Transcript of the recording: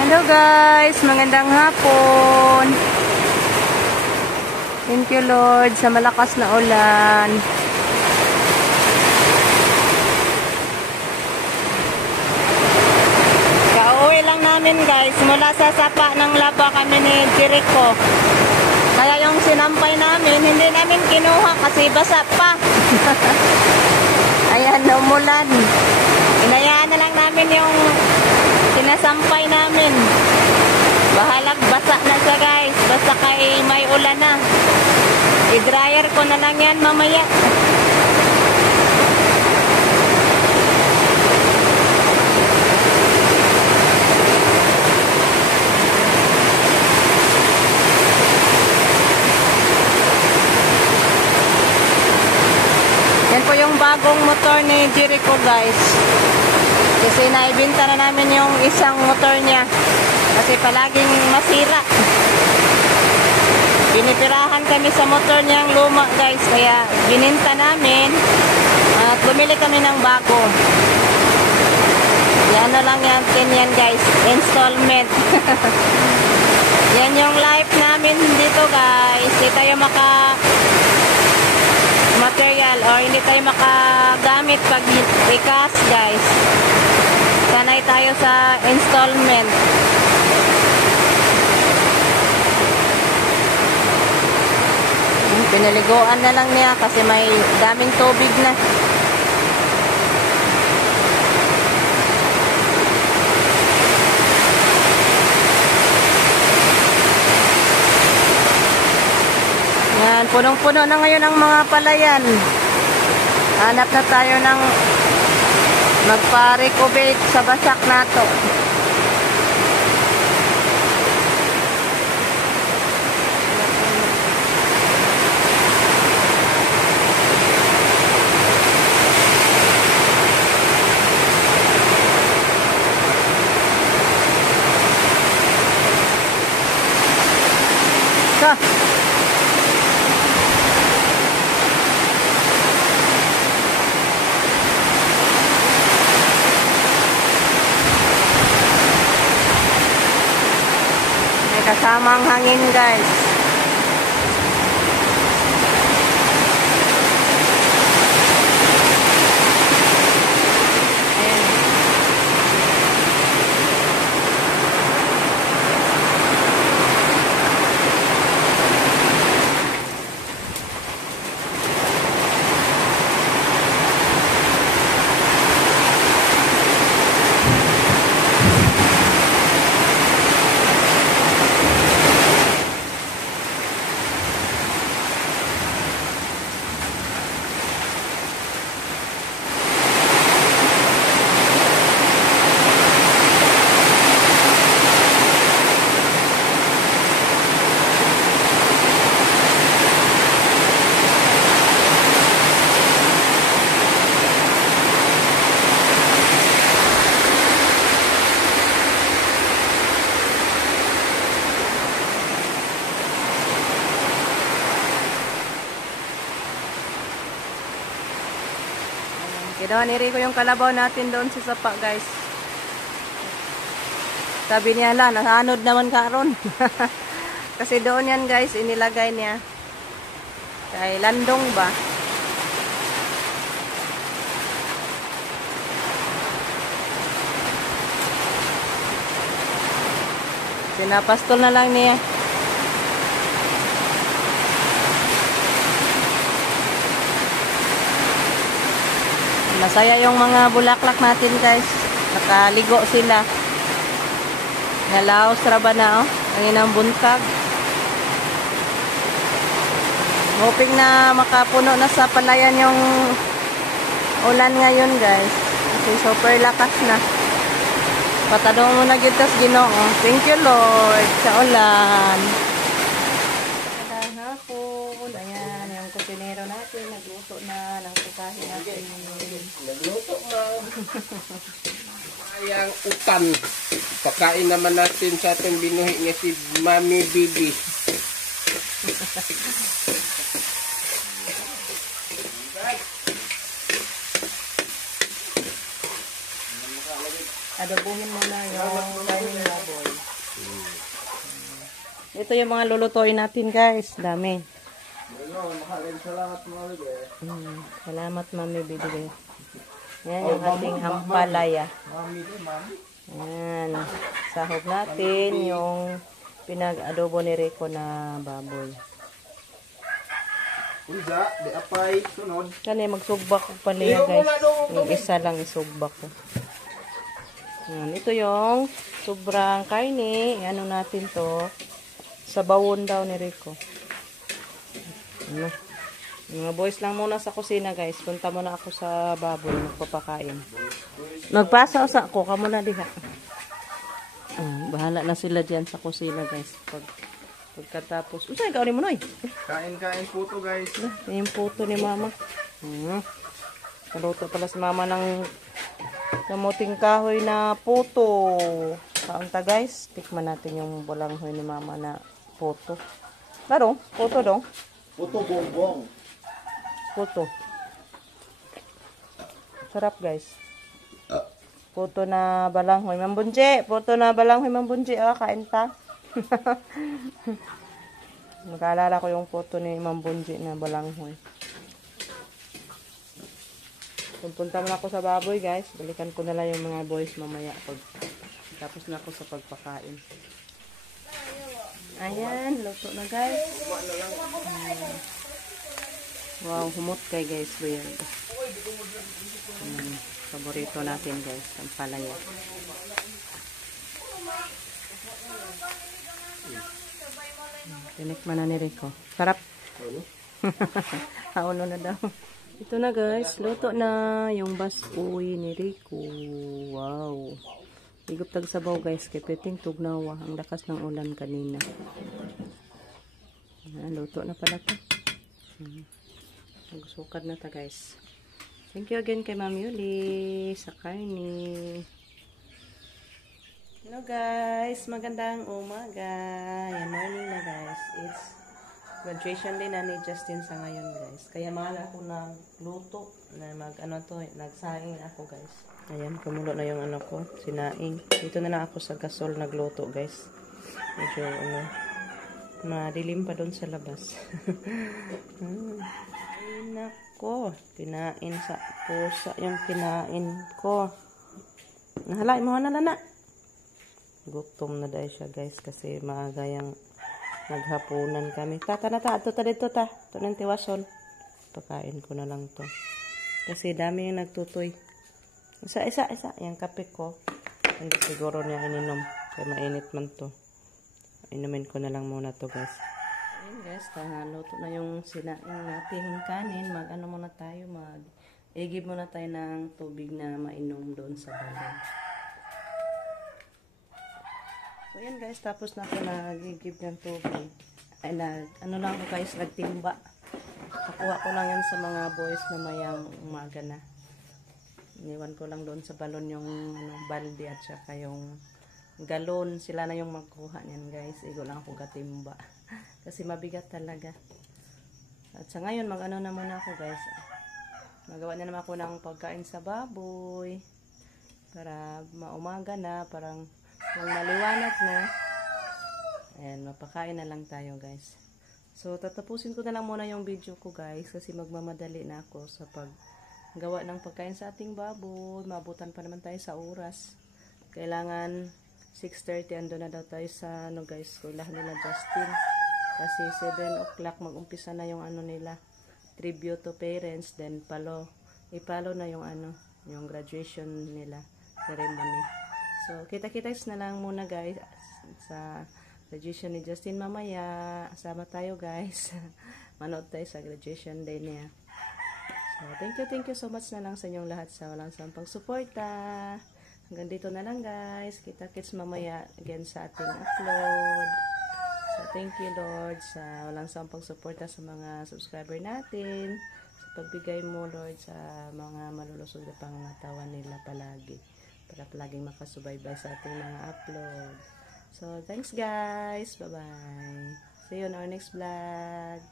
Hello guys, magandang hapon. Thank you Lord sa malakas na ulan. Kauwi lang namin guys, mula sa sapa ng laba kami ni Jericho. Kaya yung sinampay namin, hindi namin kinuha kasi basa pa. Ayan, umulan. Inayaan na lang namin yung sinasampay namin. Bahalag basa na siya guys. Basta kay may ulan na. I-dryer ko na lang yan mamaya. Yan po yung bagong motor ni Jericho guys. Kasi naibenta na namin yung isang motor niya. Kasi palaging masira. Binipirahan kami sa motor niyang luma guys. Kaya bininta namin. At bumili kami ng bago. Yan na lang yan. Yan guys. Installment. Yan yung life namin dito guys. Hindi tayo material or hindi tayo makagamit pag i-cash guys. Sanay tayo sa installment. Pinaliguan na lang niya kasi may daming tubig na. Yan, punong-puno na ngayon ang mga palayan. Hanap na tayo ng magpa-recuperate sa basak nato. Kasama ang hangin guys. Ayan. Kinuha ni Rico yung kalabaw natin doon sa sapa guys. Sabi niya la, nasanod naman karon. Kasi doon yan guys, inilagay niya. Kay landong ba? Sinapastol na lang niya. Masaya yung mga bulaklak natin guys. Nakaligo sila. Nalaos raba na oh. Ang inang buntag. Hoping na makapuno na sa palayan yung ulan ngayon guys. Kasi super lakas na. Patadong mo na dito sa Ginoo. Thank you Lord sa ulan. Magandang hapon. Ayan yung kusinero natin. Nagluto na ng kusahin natin. Nagluto na. Ayang utan. Pakain naman natin sa ating binuhi niya si Mami Bibi. Adobuhin mo na yung kainin baboy. Ito yung mga lulutuin natin guys. Dami. Salamat mga bebe. Salamat Mami Bibi. Yan yung ating ampalaya. Mami din, mami. Yan. Sahog natin yung pinag-adobo ni Rico na baboy. Unsa, di apay, sunod. Kani magsugbak ko pala yan guys. Yung isa lang isugbak ko. Yan. Ito yung sobrang kaini. Ano natin to. Sa bawon daw ni Rico. Ano. Mga boys lang muna sa kusina guys. Punta muna ako sa baboy. Magpapakain. Magpasa sa ako. Ka muna diha. Bahala na sila dyan sa kusina guys. Pagkatapos. Saan ikaw ni mo noy? Kain-kain po to guys. Yung puto ni mama. Naluto pala si mama ng kamuting kahoy na puto. Kaunta guys. Tikman natin yung balanghoy ni mama na puto. Laro? Puto dong? Puto bongbong. Puto. Sarap guys. Puto na balanghoy. Mambunji. Puto na balanghoy mambunji. Kain ta. Nakaalala ko yung puto ni Mambunji na balanghoy. Pupunta mo na ako sa baboy guys. Balikan ko na lang yung mga boys mamaya. Tapos na ako sa pagpakain. Ayan. Luto na guys. Wow, humot kay guys. Weird. Paborito natin guys. Ang palaya. Tinikman na ni Rico. Sarap. Hauno na daw. Ito na guys. Luto na yung baskoy ni Rico. Wow. Higop tag sabaw guys. Kay peting tugnawa. Ang lakas ng ulan kanina. Luto na pala to. Nagsukad na ta guys. Thank you again kay Ma'am Yuli sa karni. Hello guys, magandang umaga. Yan, morning na guys. It's graduation day na ni Justin sa ngayon guys. Kaya mahal ako nagluto na nagsaing ako guys. Ayan, kumulo na yung ano ko, sinaing. Dito na lang ako sa gasol nagluto guys. Medyo madilim pa doon sa labas. Ay nako, kinain sa pusa yung kinain ko. Nahalay mo na lana. Gutom na dahil siya guys kasi maaga yung naghapunan kami. Tata na ta, ato ta dito ta. Ito ng tiwason. Pakain ko na lang to. Kasi dami yung nagtutoy. Isa. Yung kape ko. Hindi siguro niya ininom. Kaya mainit man to. Inumin ko na lang muna to guys. Ayun guys, luto na yung sinaing nating kanin. Mag-ano muna tayo. Igib muna tayo ng tubig na mainom doon sa balon. So, yan guys, tapos na ako nag-give ng tubig. Ay, ano lang ako guys, nagtimba. Nakuha ko lang yan sa mga boys na mayang umaga na. Iniwan ko lang doon sa balon yung balde at saka yung galon. Sila na yung magkuha niyan guys. Igo lang ako katimba. Kasi mabigat talaga. At sa ngayon, mag-ano na muna ako guys. Magawa na naman ako ng pagkain sa baboy. Para maumaga na, parang kung maliwanag na, ayan, mapakain na lang tayo guys. So, tatapusin ko na lang muna yung video ko guys, kasi magmamadali na ako sa paggawa ng pagkain sa ating baboy. Maabutan pa naman tayo sa oras. Kailangan 6:30 ando na daw tayo sa guys, eskwelahan nila Justin. Kasi 7 o'clock mag-umpisa na yung nila, tribute to parents, then ipalo na yung yung graduation nila, ceremony. So, kita-kitais na lang muna guys sa graduation ni Justin mamaya. Sama tayo guys. Manood tayo sa graduation day niya. So, thank you so much na lang sa inyong lahat sa walang sampang suporta. Hanggang dito na lang guys. Kita-kits mamaya again sa ating upload. So, thank you Lord sa walang sampang suporta sa mga subscriber natin. Sa pagbigay mo Lord sa mga malulusog na pangangatawan nila palagi. Para palaging makasubaybay sa ating mga upload. So, thanks guys. Bye-bye. See you on our next vlog.